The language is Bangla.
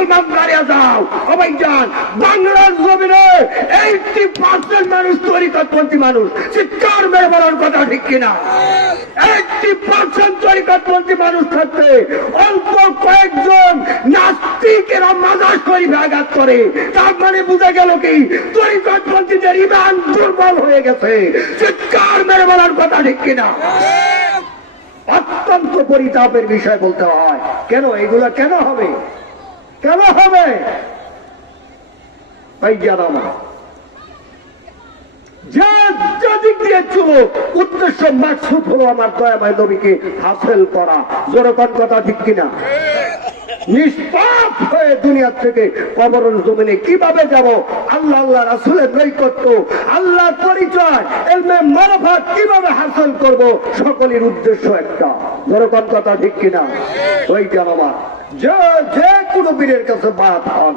মুসলমান দাঁড়িয়ে যাও। সবাই যান, বাংলার জমিনে 80% মানুষ তরিকতপন্থী মানুষ। চিৎকার মেরে বলার কথা ঠিক কিনা? 80% তরিকতপন্থী মানুষ থাকতে অল্প কয়েকজন নাস্তিকেরা মাজার শরীফে আঘাত করে, তার মানে বোঝা গেল কি তরিকতপন্থীদের ঈমান দুর্বল হয়ে গেছে। চিৎকার মেরে বলার কথা ঠিক কিনা? অত্যন্ত পরিতাপের বিষয় বলতে হয়। কেন এগুলা কেন হবে? কেন হবে? ভাই জানামা দিক দিয়ে চুপ, উদ্দেশ্য মাকসুদ হলো আমার দয়াময় নবীকে হাসিল করা। জোরকন কথা ঠিক কিনা? নিষ্পাপ হয়ে দুনিয়া থেকে কবরের জমিনে কিভাবে যাব? আল্লাহ আল্লাহ রাসূলের নৈকট্য, আল্লাহর পরিচয়, ইলমে মারিফাত কিভাবে হাসিল করব? সকলের উদ্দেশ্য একটা। জোরকন কথা ঠিক কিনা? ওই জানামা যে কোনো বীরের কাছে বায়াত হন।